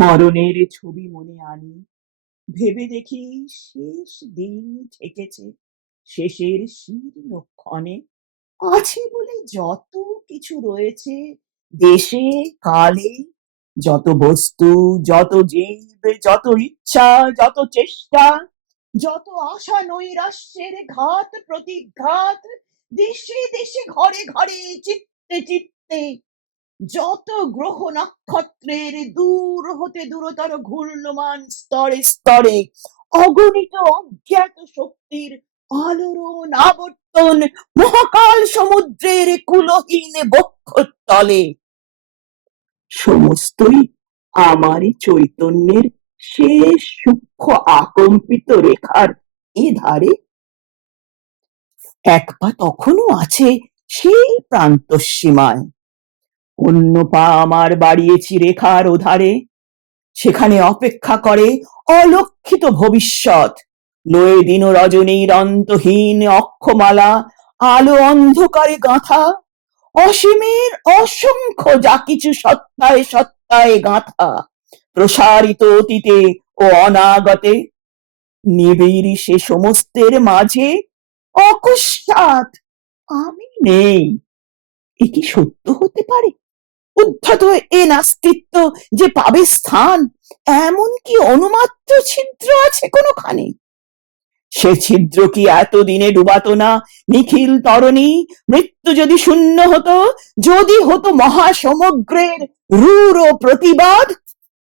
মরণের ছবি মনে আনি, ভেবে দেখি শেষ দিন ঠেকেছে, শেষের শীর্ণ ক্ষণে আছে বলে যত কিছু রয়েছে দেশে কালে, যত বস্তু, যত জীব, যত ইচ্ছা, যত চেষ্টা, যত আশা নৈরাশ্যের ঘাত প্রতিঘাত, দেশে দেশে ঘরে ঘরে চিত্তে চিত্তে, যত গ্রহ নক্ষত্রের দূর হতে দূরতর ঘূর্ণমান স্তরে স্তরে অগণিত অজ্ঞাত শক্তির আলোড়ন আবর্তন মহাকাল সমুদ্রের কুলহীন বক্ষতলে, সমস্তই আমারই চৈতন্যের শেষ সূক্ষ্ম আকম্পিত রেখার এ ধারে। এক পা তখনও আছে সেই প্রান্তসীমায়, অন্য পা আমার বাড়িয়েছি রেখার ওধারে। সেখানে অপেক্ষা করে অলক্ষিত ভবিষ্যৎ, লয়ে দিন রজনীর অন্তহীন অক্ষমালা, আলো অন্ধকারে গাঁথা, অসীমের অসংখ্য যা কিছু সত্তায় সত্তায় গাঁথা, প্রসারিত অতীতে ও অনাগতে। নিবিড় সে সমস্তের মাঝে অকস্মাৎ আমি নেই। এ কি সত্য হতে পারে? উদ্ধত এ নাস্তিত্ব যে পাবে স্থান, এমন কি অনুমাত্র ছিদ্র আছে কোনোখানে? সে ছিদ্র কি এতদিনে ডুবাতো না নিখিল তরণী? মৃত্যু যদি শূন্য হতো, যদি হতো মহাসমগ্রের রূঢ় প্রতিবাদ,